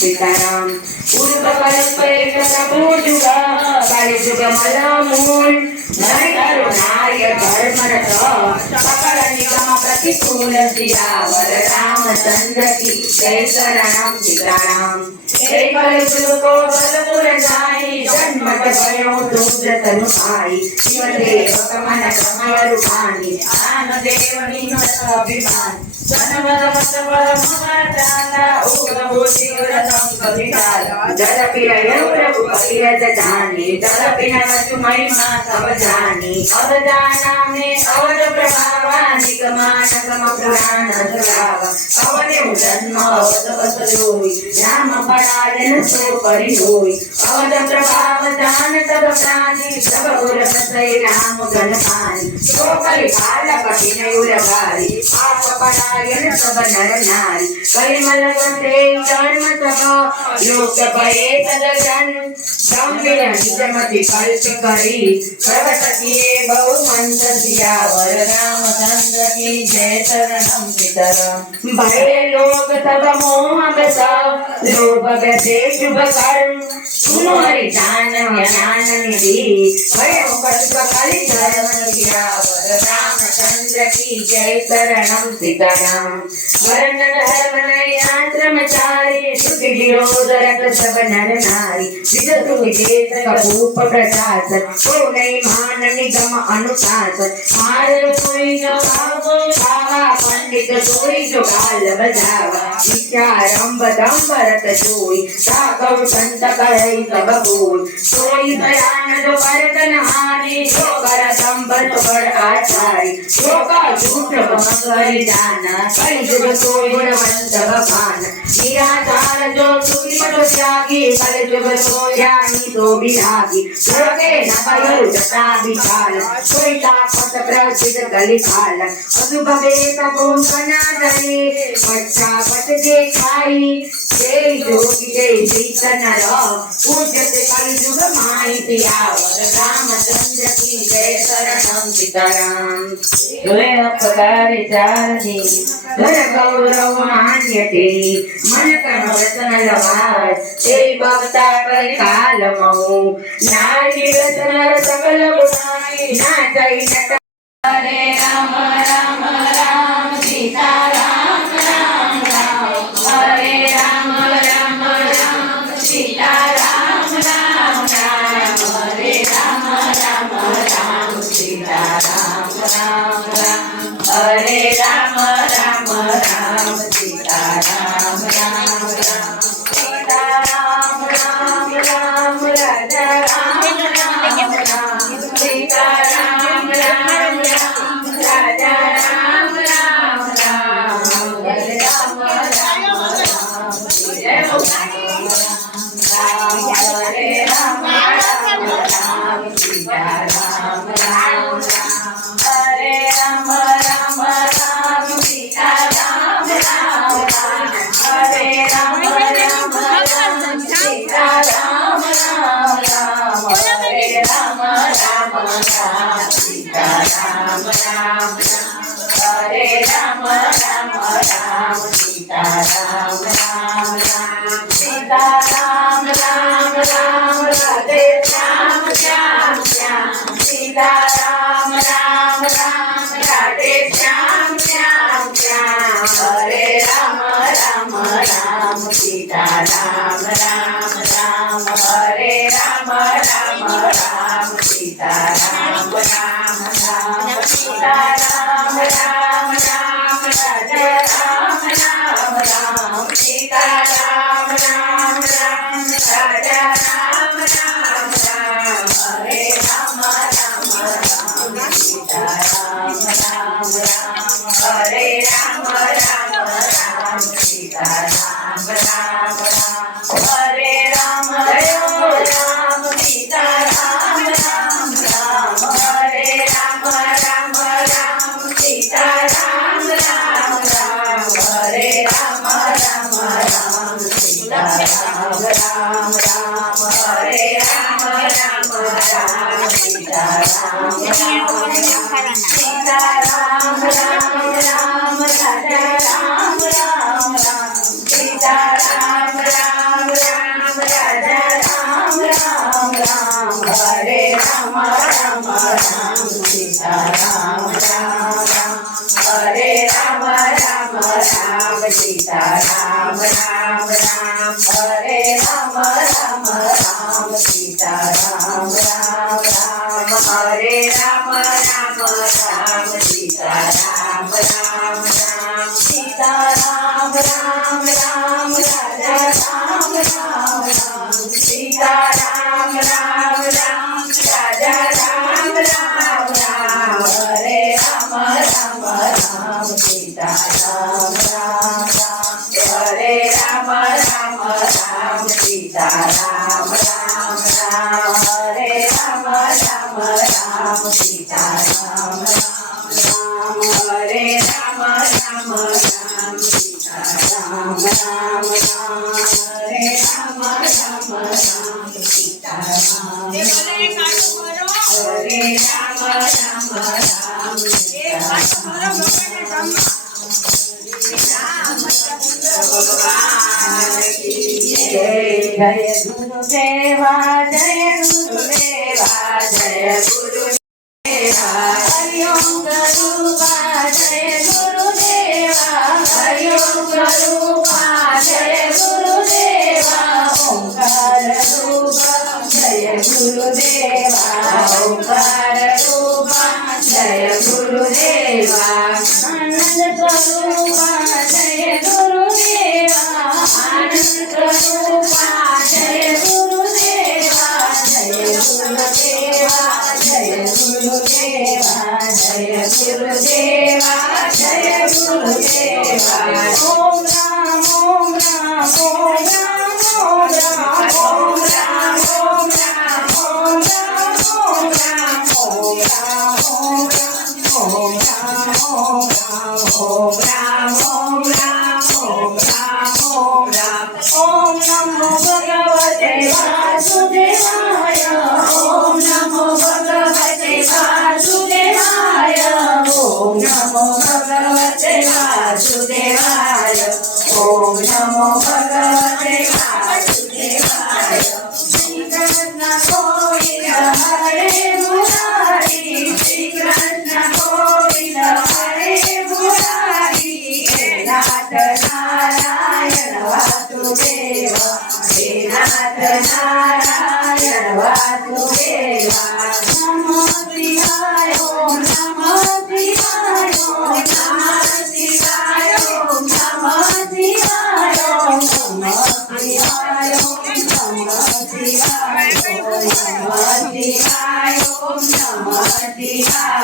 सीताराम पूर्व कल्पेश प्रभुजुगा कलिजुग मलमूल नर करुणाय धर्मरथ सकल निगम प्रतिकूल सियावर रामचंद्र की जय शरणम सीताराम हे कलिजुग को बलपुर जाई जन्मत भयो दूर तनु आई शिवदेव कमन कमल रूपानी आन देव नीन अभिमान जनमद मत परम दाता उग्र भूति व्रतम कविकाल जल पिय प्रभु परिरत जानी जल पिन वसु महिमा सब जानी अव जाना में अवध प्रभावा निगमान कम पुराण सुरावा अवध जन्म अवध बस जोई राम परायण सो परि होई अवध प्रभाव जान सब प्राणी सब उर बसई राम गण पानी सो कलि काल कठिन उर भारी आप परायण सब नर नारी कलिमल वसे धर्म सब लोक भये सदगन गंभीर निजमति कल्प करी प्रगट किए बहु मंत सियावर रामचंद्र की जय शरणम सीताराम भय लोग सब मोह बसा लोभ बसे शुभ कर्म सुनो हरि जान ज्ञान निधि भय कल्प कलि धर्म सियावर रामचंद्र की जय शरणम सीताराम वर्ण धर्म नहीं आश्रमचारी सुख विरोध रख सब नर नारी विद सुख देश कपूप प्रकाश को नहीं मान निगम अनुशासन मार कोई जो भावा पंडित सोई जो गाल बजावा विचारंब दंबरत जोई साकव संत करई सब बोल सोई बयान जो परतन हानि जो कर दंबर बड़ आचारी जो का झूठ करी जाना कई जुग सोई गुणवंत भगवान निराचार जो सुखी तो त्यागी कल जुग सोयानी तो विरागी जोगे न भयो जटा विशाल कोई तापत प्रसिद्ध कलि काल अशुभ वेद बोम बना करे पच्छा पट जे खाई जय जोगी जय चैतन पूजत कलि जुग माई पियावर रामचंद्र की जय शरणम सीताराम दुए अपकारि चारणी धन गौरव मान्यते मन कर्म वचन लवाय ते भक्ता कर काल मऊ नारी रचन सकल गुणाई नाचै नट हरे राम राम राम सीता राम राम राम हरे राम राम राम सीता राम राम राम हरे राम राम राम सीता राम राम राम हरे राम राम राम सीता राम राम राम सीता राम राम राम राजा राम राम राम सीता राम राम राम राजा राम राम राम हरे राम राम राम जय राम राम हरे राम राम राम सीता राम राम राम हरे राम राम राम सीता राम राम राम हरे राम राम राम सीता राम राम राम हरे राम राम राम सीता राम राम राम हरे राम राम राम सीता राम राम राम सीता राम राम राम राधे श्याम श्याम श्याम सीता राम राम राम राधे श्याम श्याम श्याम हरे राम राम राम सीता राम राम राम हरे राम राम राम सीता राम राम राम सीता राम राम राम राधे राम राम राम सीता राम राम राम राजा राम राम राम हरे राम राम राम सीता राम राम राम हरे राम राम राम सीता राम राम राम हरे राम राम सीता राम राम राम हरे राम राम राम सीता राम राम राम हरे राम राम राम सीता राम राम राम हरे राम राम राम सीता राम राम राम सीता राम राम राम राजा राम राम राम सीता राम राम રામ રામ રામ હરે રામ રામ રામ સીતા રામ રામ રામ હરે રામ રામ રામ સીતા રામ રામ રામ સીતા રામ રામ રામ રાજા રામ રામ રામ સીતા રામ રામ રામ રાજા રામ રામ રામ હરે રામ રામ રામ સીતા રામ રામ રામ હરે રામ રામ રામ સીતા રામ રામ રામ હરે રામ રામ રામ સીતા રામ રામ રામ હરે રામ રામ રામ સીતા રામ રામ રામ હરે રામ રામ રામ સીતા રામ હરે રામ રામ રામ સીતા जय गुरुदेवा जय गुरुदेवा जय गुरुदेवा हरि ओम गुरुदेवा जय गुरुदेवा हरि ओम गुरुदेवा जय गुरुदेवा ओंकार रूपा जय गुरुदेवा ओंकार रूपा जय गुरुदेवा आनंद स्वरूपा जय गुरुदेवा आनंद स्वरूपा जय गुरुदेवा जय गुरुदेवा जय गुरुदेवा जय गुरुदेवा जय गुरुदेवा ओम राम ओम राम ओम राम ओम राम ओम राम ओम राम ओम राम ओम राम ओम राम ओम राम ओम राम ओम राम ओम राम ओम राम ओम राम ओम नमो भगवते वासुदेवाय ओम नमो भगवते वासुदेवाय ओम नमो भगवते वासुदेवाय ओम नमो भगवते वासुदेवाय श्री कृष्ण गोविंद हरे मुरारी श्री कृष्ण गोविंद हरे मुरारी हे नाथ नारायण वासुदेव हे नाथ नारायण वासुदेव नमो शिवाय ओम नमो शिवाय ओम नमो शिवाय ओम नमो शिवाय ओम नमो शिवाय ओम नमो शिवाय ओम नमो शिवाय ओम नमो शिवाय